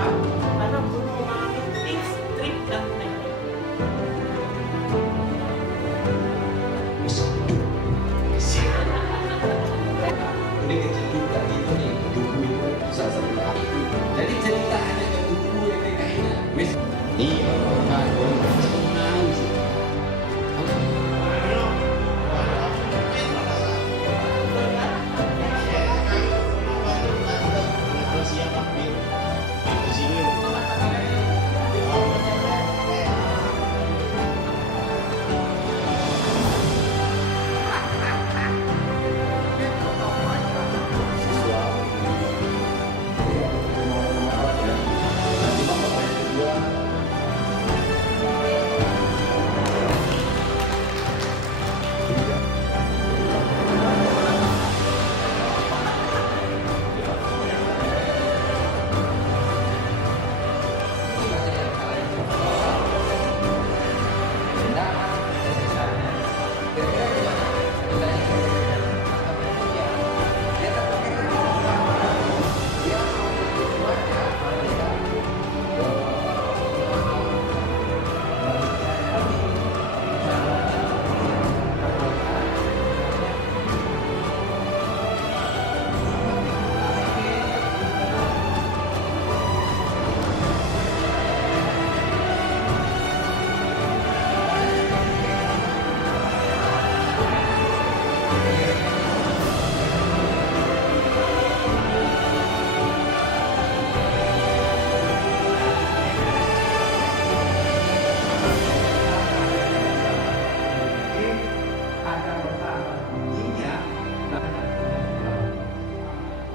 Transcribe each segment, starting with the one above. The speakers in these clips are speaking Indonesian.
karena belum mengalami trik dan teknik. Ini kecil juga itu nih, buku itu salah satu itu. Jadi cerita hanya ke buku yang kayaknya, mis. Iya, kan, senang sih.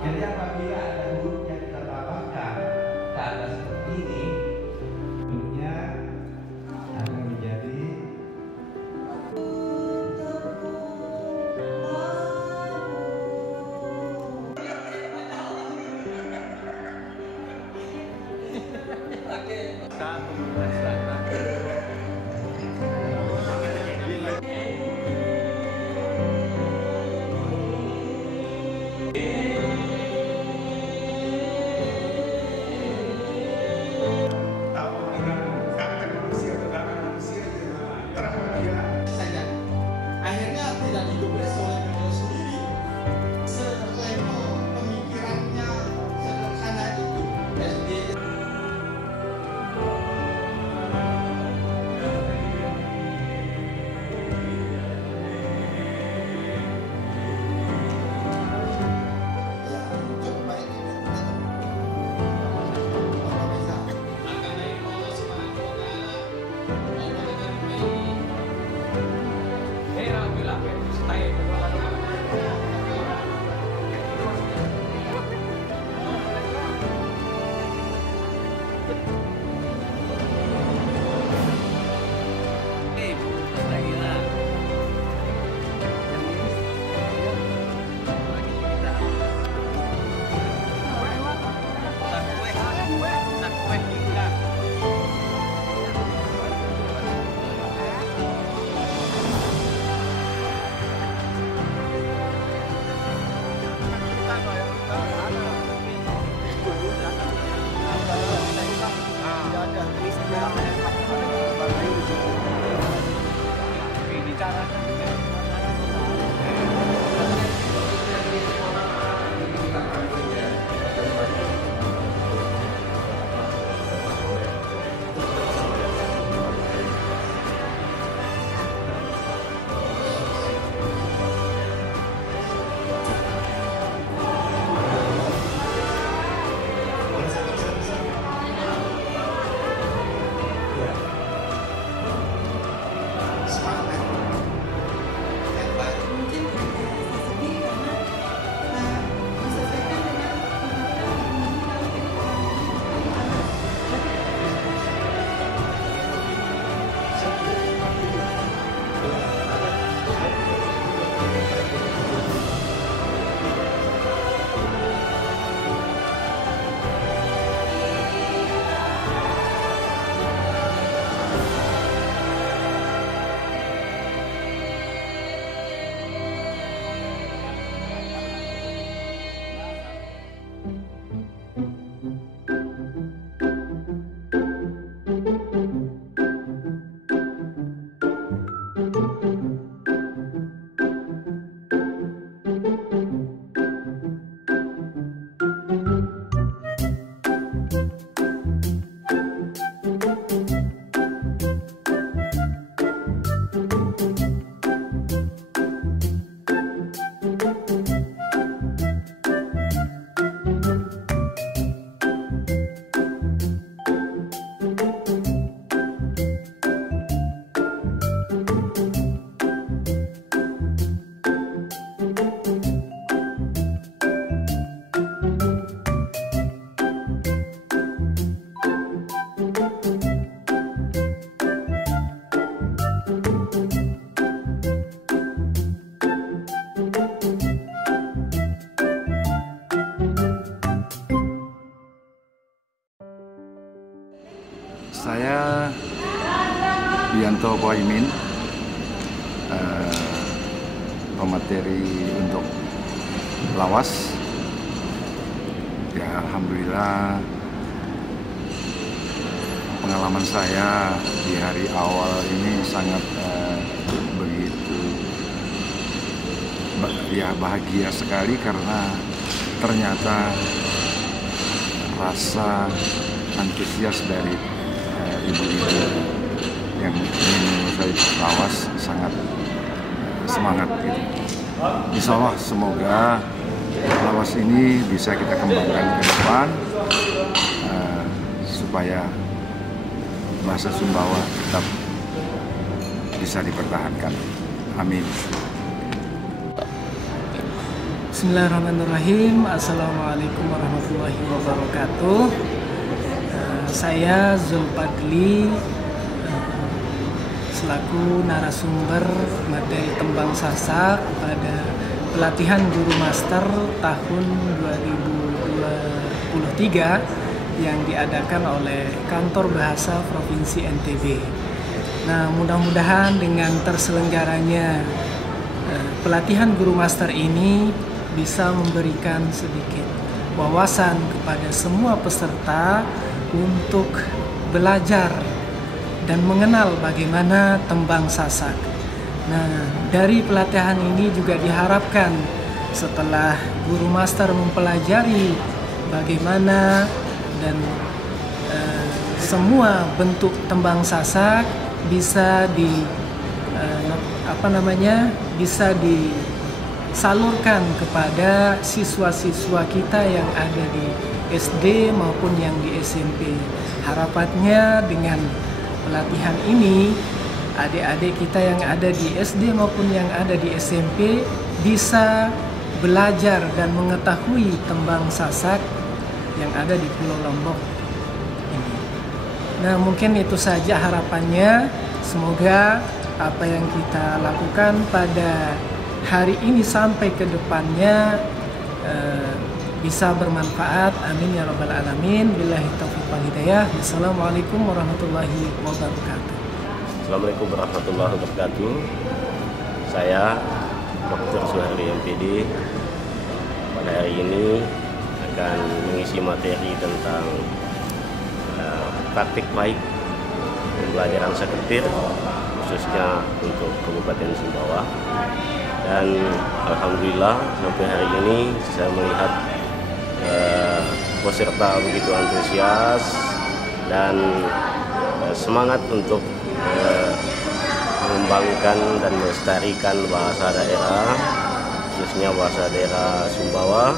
Jadi apabila ada huruf yang kita tambahkan tanda seperti ini, bentuknya akan menjadi Akhirnya tidak didobres oleh beliau sendiri. Selevel pemikirannya sederhana itu SD. Saya Bianto Boimin, pemateri untuk lawas. Ya, alhamdulillah pengalaman saya di hari awal ini sangat begitu bahagia sekali karena ternyata rasa antusias dari ibu-ibu yang ingin menyelesaikan lawas sangat semangat gitu. Insya Allah semoga lawas ini bisa kita kembangkan ke depan supaya bahasa Sumbawa tetap bisa dipertahankan. Amin. Bismillahirrahmanirrahim. Assalamualaikum warahmatullahi wabarakatuh. Saya Zulpadli selaku narasumber materi tembang sasak pada pelatihan guru master tahun 2023 yang diadakan oleh Kantor Bahasa Provinsi NTB. Nah, mudah-mudahan dengan terselenggaranya pelatihan guru master ini bisa memberikan sedikit wawasan kepada semua peserta untuk belajar dan mengenal bagaimana tembang sasak. Nah, dari pelatihan ini juga diharapkan setelah guru master mempelajari bagaimana dan semua bentuk tembang sasak bisa bisa disalurkan kepada siswa-siswa kita yang ada di SD maupun yang di SMP. Harapannya dengan pelatihan ini adik-adik kita yang ada di SD maupun yang ada di SMP bisa belajar dan mengetahui tembang sasak yang ada di Pulau Lombok ini. Nah, mungkin itu saja harapannya. Semoga apa yang kita lakukan pada hari ini sampai ke depannya bisa bermanfaat. Amin ya rabbal alamin. Billahi taufiq wal hidayah. Wassalamualaikum warahmatullahi wabarakatuh. Assalamualaikum warahmatullahi wabarakatuh. Saya Dr. Suharli MPD pada hari ini akan mengisi materi tentang praktik baik pembelajaran sekretir khususnya untuk Kabupaten Sumbawa. Dan alhamdulillah sampai hari ini saya melihat peserta begitu antusias dan semangat untuk mengembangkan dan melestarikan bahasa daerah, khususnya bahasa daerah Sumbawa.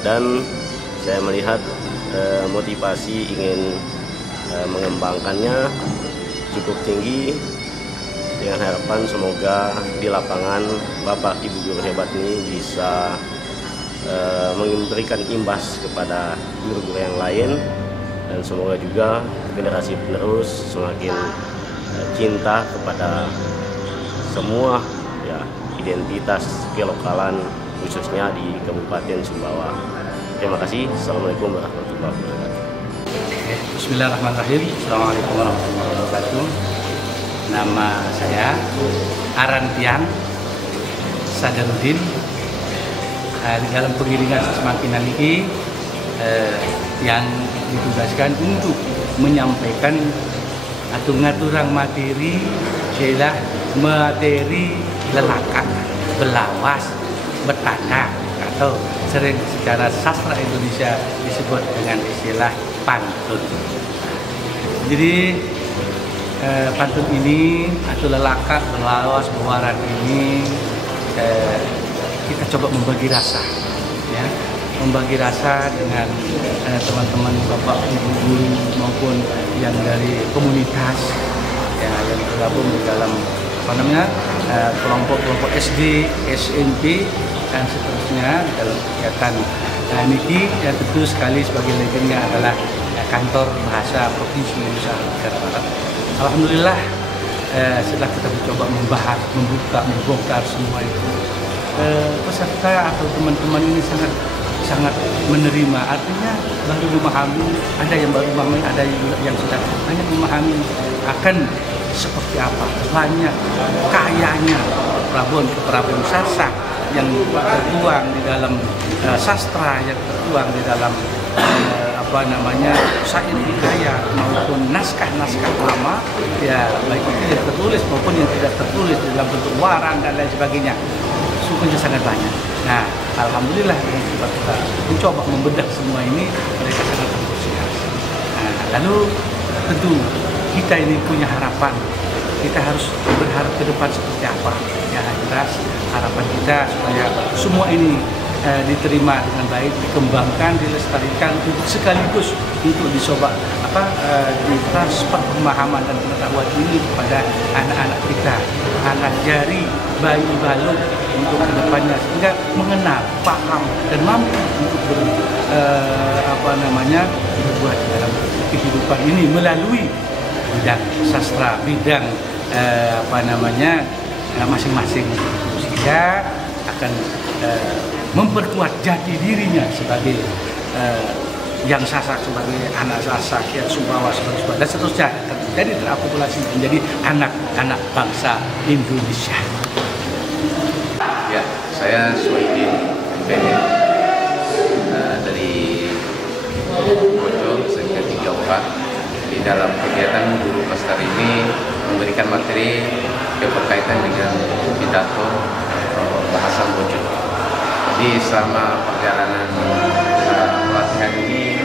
Dan saya melihat motivasi ingin mengembangkannya cukup tinggi, dengan harapan semoga di lapangan Bapak Ibu guru hebat ini bisa memberikan imbas kepada guru-guru yang lain, dan semoga juga generasi penerus semakin cinta kepada semua ya identitas kelokalan khususnya di Kabupaten Sumbawa. Terima kasih. Assalamualaikum warahmatullahi wabarakatuh. Bismillahirrahmanirrahim. Assalamualaikum warahmatullahi wabarakatuh. Nama saya Arantian Sadarudin. Di dalam pengiringan semakin ini yang ditugaskan untuk menyampaikan atau ngaturang materi adalah materi lelakan, belawas, bertanda atau sering secara sastra Indonesia disebut dengan istilah pantun. Jadi pantun ini atau lelaka, belawas, bewaran ini kita coba membagi rasa, ya, membagi rasa dengan teman-teman bapak ibu guru maupun yang dari komunitas ya, yang tergabung di dalam kelompok-kelompok SD, SMP dan seterusnya dalam kegiatan niki yang tentu sekali sebagai legendnya adalah Kantor Bahasa Provinsi Nusa Tenggara Barat. Alhamdulillah setelah kita mencoba membahas, membongkar semua itu, peserta atau teman-teman ini sangat sangat menerima. Artinya baru memahami, ada yang baru memahami, ada yang sudah hanya memahami akan seperti apa banyak kayanya Prabowo Sasak yang tertuang di dalam sastra, yang tertuang di dalam syair hikayat maupun naskah-naskah lama, ya baik itu yang tertulis maupun yang tidak tertulis dalam bentuk warang dan lain sebagainya, sungguhnya sangat banyak. Nah, alhamdulillah dengan kita mencoba membedah semua ini, mereka sangat antusias. Nah, lalu tentu kita ini punya harapan, kita harus berharap ke depan seperti apa. Ya, jelas harapan kita supaya semua ini diterima dengan baik, dikembangkan, dilestarikan, untuk sekaligus untuk dicoba ditransfer pemahaman dan pengetahuan ini kepada anak-anak kita, anak jari, bayi balok untuk kedepannya, sehingga mengenal, paham dan mampu untuk berbuat dalam kehidupan ini melalui bidang sastra, bidang masing-masing, sehingga akan memperkuat jati dirinya sebagai yang Sasak, sebagai anak Sasak, yang Sumbawa sebagai dan seterusnya, jadi terakumulasi menjadi anak-anak bangsa Indonesia. Ya, saya Suhaidin dari Bojong Sengketa 34. Di dalam kegiatan Guru Pasar ini memberikan materi berkaitan dengan pidato bahasa Bojong. Jadi selama perjalanan pelatihan ini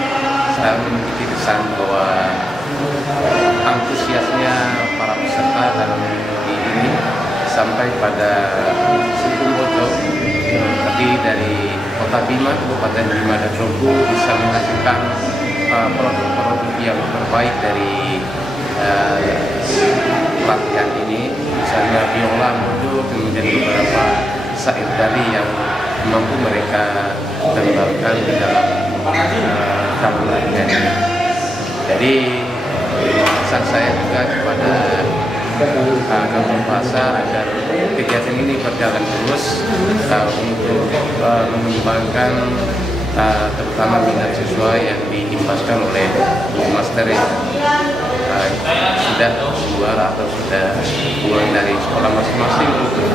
saya memiliki kesan bahwa antusiasnya para peserta dalam ini sampai pada suku Bojong, tadi dari Kota Bima, Kabupaten Bima dan Rogo bisa menghasilkan produk-produk yang terbaik dari pelatihan ini, misalnya biola Bojong, kemudian beberapa syair dari yang mampu mereka tenggalkan di dalam latihan ini. Jadi pesan saya juga kepada Kampung Bahasa agar kegiatan ini berjalan terus untuk mengembangkan terutama minat siswa yang dihempaskan oleh Bu Master yang sudah keluar atau sudah pulang dari sekolah masing-masing untuk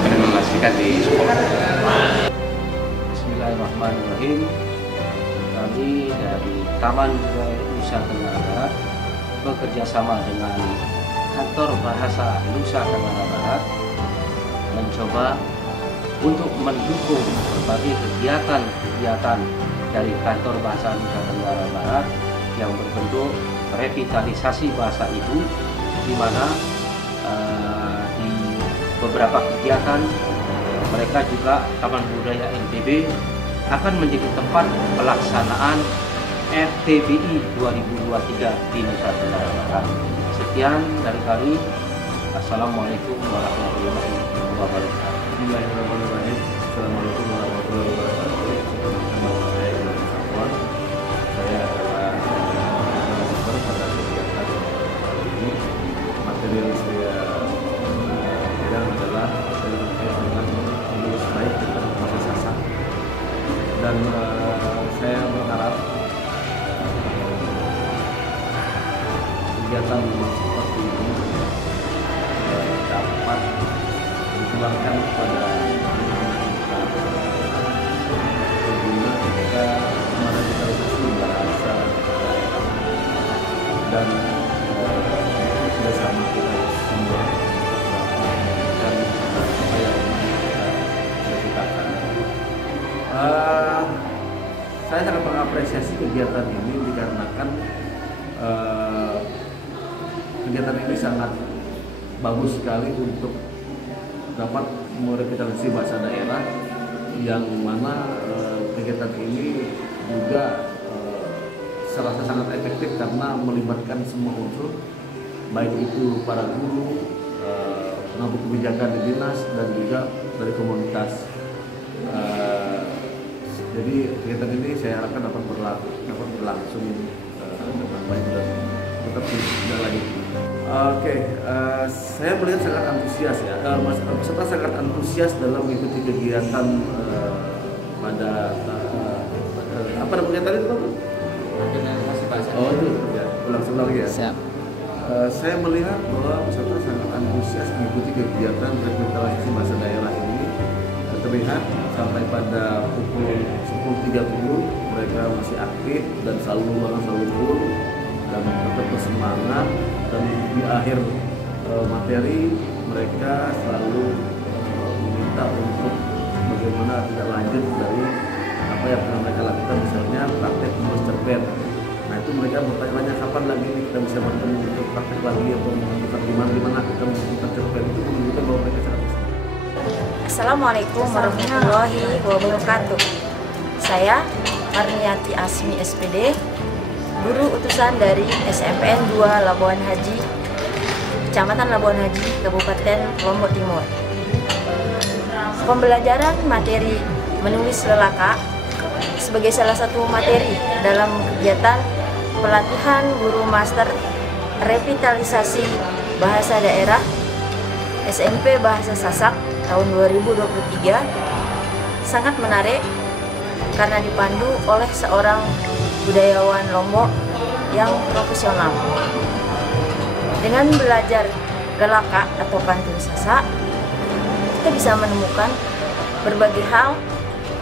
implementasikan di sekolah. Bismillahirrahmanirrahim. Kami dari Taman Budaya Nusa Tenggara Barat bekerja sama dengan Kantor Bahasa Nusa Tenggara Barat mencoba untuk mendukung berbagai kegiatan dari Kantor Bahasa Nusa Tenggara Barat yang berbentuk revitalisasi bahasa ibu, di mana di beberapa kegiatan mereka juga Taman Budaya NTB akan menjadi tempat pelaksanaan RTBI 2023 di Nusa Tenggara Barat. Sekian dari kami. Assalamualaikum warahmatullahi wabarakatuh. Bismillahirrahmanirrahim. Assalamualaikum warahmatullahi wabarakatuh. Nama saya Iman Safwan. Saya adalah narasumber pada kegiatan kali ini. Materi yang saya pegang adalah terkait dengan menulis baik tentang bahasa Sasak. Dan saya berharap kegiatan seperti ini dapat dikembangkan kepada pengguna kita merevitalisasi bahasa dan bersama kita semua dan apa yang kita ciptakan. Saya sangat mengapresiasi kegiatan ini dikarenakan kegiatan ini sangat bagus sekali untuk dapat merevitalisasi bahasa daerah, yang mana kegiatan ini juga serasa sangat efektif karena melibatkan semua unsur, baik itu para guru, pengambil kebijakan di dinas, dan juga dari komunitas. Jadi kegiatan ini saya harapkan dapat berlangsung dengan baik dan tetap dilanjutkan. Oke, saya melihat sangat antusias ya. Peserta sangat antusias dalam mengikuti kegiatan pada pada kegiatan itu Pak? Oh itu ya, langsung lagi ya. Siap. Saya melihat bahwa peserta sangat antusias mengikuti kegiatan revitalisasi bahasa daerah ini. Terlihat sampai pada pukul 10.30 mereka masih aktif dan selalu full dan tetap bersemangat, dan di akhir materi mereka selalu meminta untuk bagaimana tidak lanjut dari apa yang pernah mereka lakukan, misalnya praktek menulis cerpen. Nah itu mereka bertanya kapan lagi nih kita bisa bertemu untuk praktek lagi atau gimana kita membuat cerpen. Itu menunjukkan bahwa mereka sangat bersemangat. Assalamualaikum warahmatullahi wabarakatuh. Saya Marniati Asmi SPD, guru utusan dari SMPN 2 Labuan Haji, Kecamatan Labuan Haji, Kabupaten Lombok Timur. Pembelajaran materi menulis lelaka sebagai salah satu materi dalam kegiatan pelatihan guru master revitalisasi bahasa daerah SMP Bahasa Sasak tahun 2023 sangat menarik karena dipandu oleh seorang budayawan Lombok yang profesional. Dengan belajar lelaka atau pantun Sasak, kita bisa menemukan berbagai hal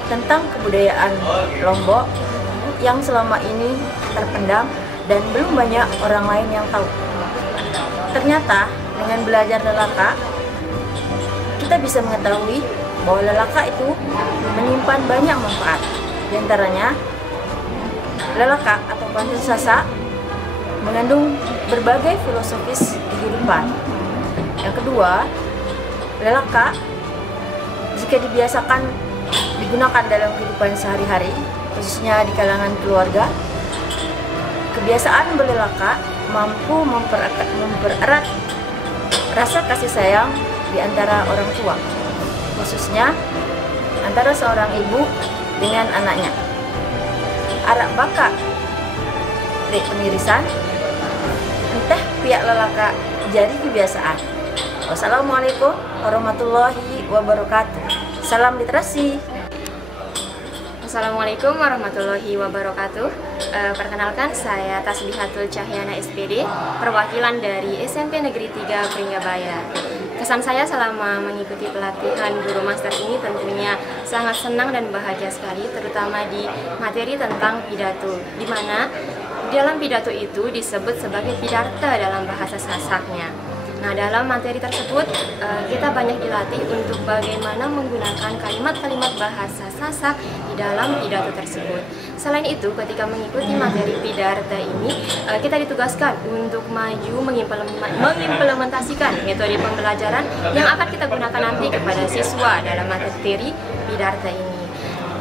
tentang kebudayaan Lombok yang selama ini terpendam dan belum banyak orang lain yang tahu. Ternyata dengan belajar lelaka, kita bisa mengetahui bahwa lelaka itu menyimpan banyak manfaat. Di antaranya, lelaka atau pantun Sasak mengandung berbagai filosofis kehidupan. Yang kedua, lelaka jika dibiasakan digunakan dalam kehidupan sehari-hari, khususnya di kalangan keluarga, kebiasaan berlelaka mampu mempererat rasa kasih sayang di antara orang tua, khususnya antara seorang ibu dengan anaknya. Arak baka dek pemirisan, entah pihak lelaka jadi kebiasaan. Wassalamualaikum warahmatullahi wabarakatuh. Salam literasi. Assalamualaikum warahmatullahi wabarakatuh. Perkenalkan, saya Tasbihatul Cahyana SPD, perwakilan dari SMP Negeri 3 Pringgabaya. Kesan saya selama mengikuti pelatihan guru master ini tentunya sangat senang dan bahagia sekali, terutama di materi tentang pidato, di mana dalam pidato itu disebut sebagai pidarta dalam bahasa Sasaknya. Nah, dalam materi tersebut kita banyak dilatih untuk bagaimana menggunakan kalimat-kalimat bahasa Sasak di dalam pidato tersebut. Selain itu, ketika mengikuti materi pidarta ini, kita ditugaskan untuk maju mengimplementasikan metode pembelajaran yang akan kita gunakan nanti kepada siswa dalam materi pidarta ini.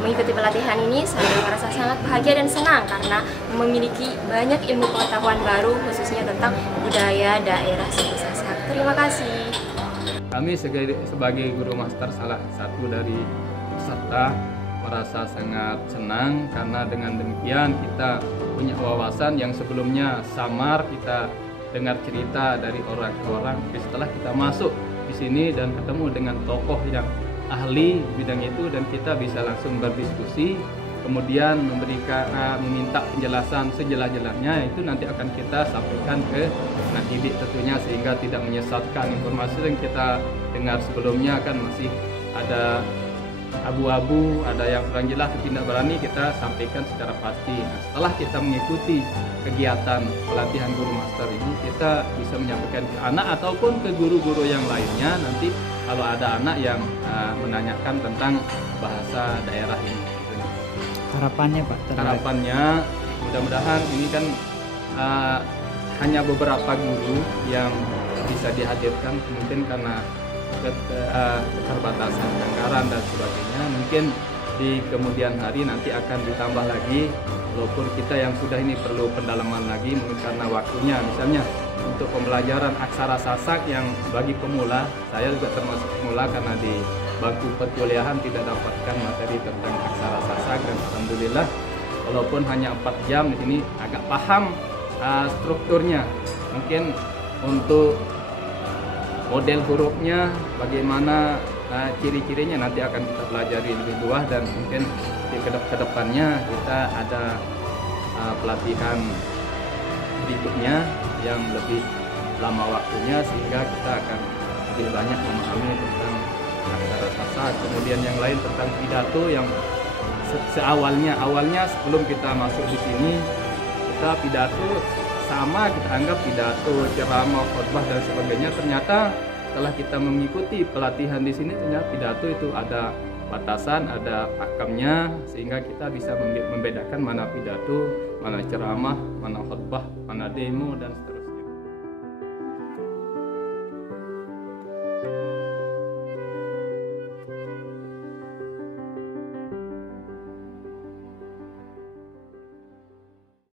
Mengikuti pelatihan ini, saya merasa sangat bahagia dan senang karena memiliki banyak ilmu pengetahuan baru, khususnya tentang budaya daerah suku Sasak. Terima kasih. Kami sebagai guru master salah satu dari peserta merasa sangat senang karena dengan demikian kita punya wawasan yang sebelumnya samar. Kita dengar cerita dari orang ke orang, setelah kita masuk di sini dan ketemu dengan tokoh yang ahli bidang itu dan kita bisa langsung berdiskusi, kemudian meminta penjelasan sejelas-jelasnya, itu nanti akan kita sampaikan ke anak didik tentunya, sehingga tidak menyesatkan. Informasi yang kita dengar sebelumnya kan masih ada abu-abu, ada yang kurang jelas, tidak berani kita sampaikan secara pasti. Nah, setelah kita mengikuti kegiatan pelatihan guru master ini, kita bisa menyampaikan ke anak ataupun ke guru-guru yang lainnya nanti kalau ada anak yang menanyakan tentang bahasa daerah ini. Harapannya Pak? Harapannya mudah-mudahan ini kan hanya beberapa guru yang bisa dihadirkan, mungkin karena keterbatasan anggaran dan sebagainya. Mungkin di kemudian hari nanti akan ditambah lagi, walaupun kita yang sudah ini perlu pendalaman lagi mungkin karena waktunya. Misalnya untuk pembelajaran aksara Sasak yang bagi pemula, saya juga termasuk pemula karena di bangku perkuliahan tidak dapatkan materi tentang aksara Sasak, dan alhamdulillah walaupun hanya 4 jam di sini agak paham strukturnya. Mungkin untuk model hurufnya, bagaimana Nah, ciri-cirinya nanti akan kita pelajari lebih luas dan mungkin di kedepannya kita ada pelatihan berikutnya yang lebih lama waktunya sehingga kita akan lebih banyak memahami tentang aksara sasa. Kemudian yang lain tentang pidato yang awalnya sebelum kita masuk di sini kita pidato sama kita anggap pidato, ceramah, khotbah dan sebagainya. Ternyata setelah kita mengikuti pelatihan di sini ternyata pidato itu ada batasan, ada pakamnya sehingga kita bisa membedakan mana pidato, mana ceramah, mana khotbah, mana demo dan seterusnya.